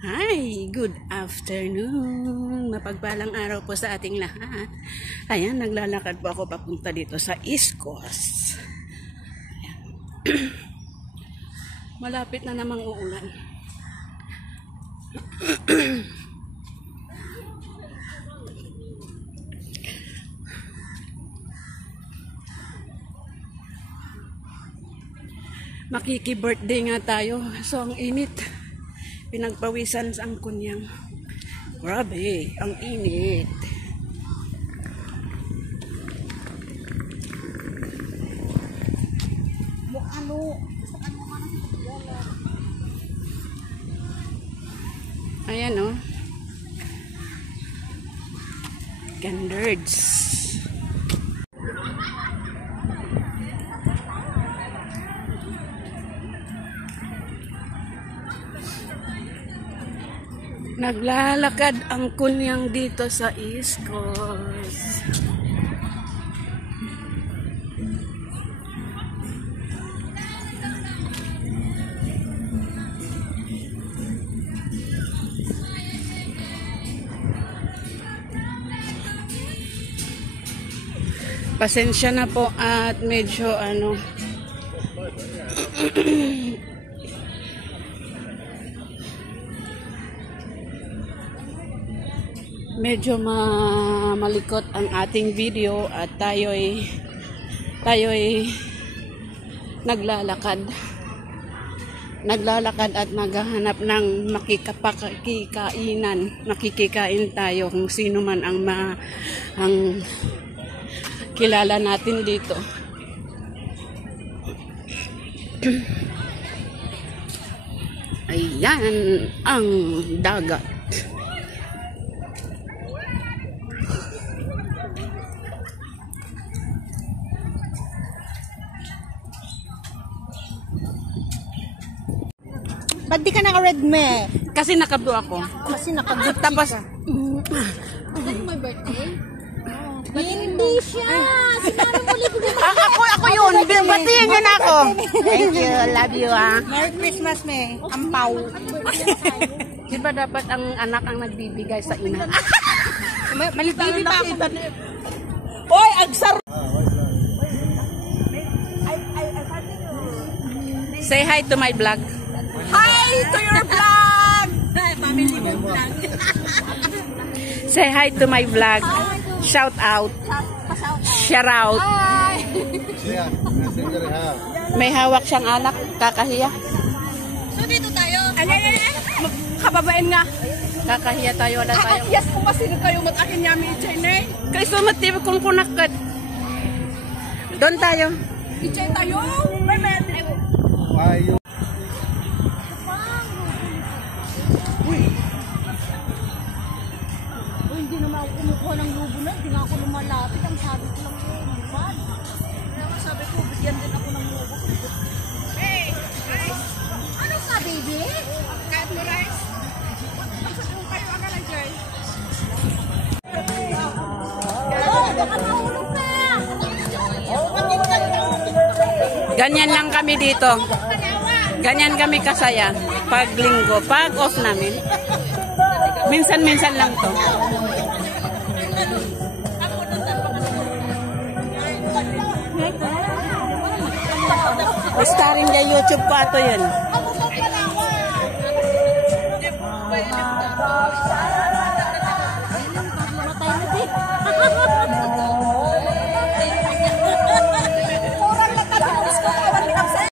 Hi, good afternoon. Mapagpalang araw po sa ating lahat. Ayan, naglalakad po ako papunta dito sa East Coast. Malapit na namang uulan. Makiki-birthday nga tayo. So, ang init. Pinagpawisan sa ang kunyang. Grabe, ang init. Ayan o. Gandards. Naglalakad ang kunyang dito sa East Coast. Pasensya na po at medyo medyo malikot ang ating video at tayo'y naglalakad at naghahanap ng makikikain tayo kung sino man ang kilala natin dito. Ayan ang dagat. Ba't di ka naka-red me? Kasi nakabdo ako. Kasi naka-red Tapos, my birthday? Hindi siya! Sinabi mo ulit. ako yun. Batiin niyo na ako. Thank you. Love you, Merry Christmas, me. Ampaw. Di ba dapat ang anak ang nagbibigay sa ina? Malibigay pa ako. Oy, agsar! Say hi to my vlog. Hi to your vlog! Family mo vlog. Say hi to my vlog. Shout out. Shout out. May hawak siyang anak. Kakahiya. So dito tayo. Ay. Kababain nga. Kakahiya tayo. Wala tayo. Yes, kung masino kayo mag-akin yami i-China. Kay sumatib kung kunakad. Doon tayo. I-China tayo. Ayo. Hindi naman ako kumukuha ng lubo na. Hindi nga ako lumalapit. Ang sabi ko lang yun. Diba? Kaya sabi ko, bigyan din ako ng lubo. Hey! Rice! Ano ka, baby? Kahit mo rice? Sabi mo kayo ang lang dyan. Baka mahulog ka! Ganyan lang kami dito. Ganyan kami kasaya. Pag linggo, pag off namin. Minsan-minsan lang to. Starring sa YouTube ko ato yun.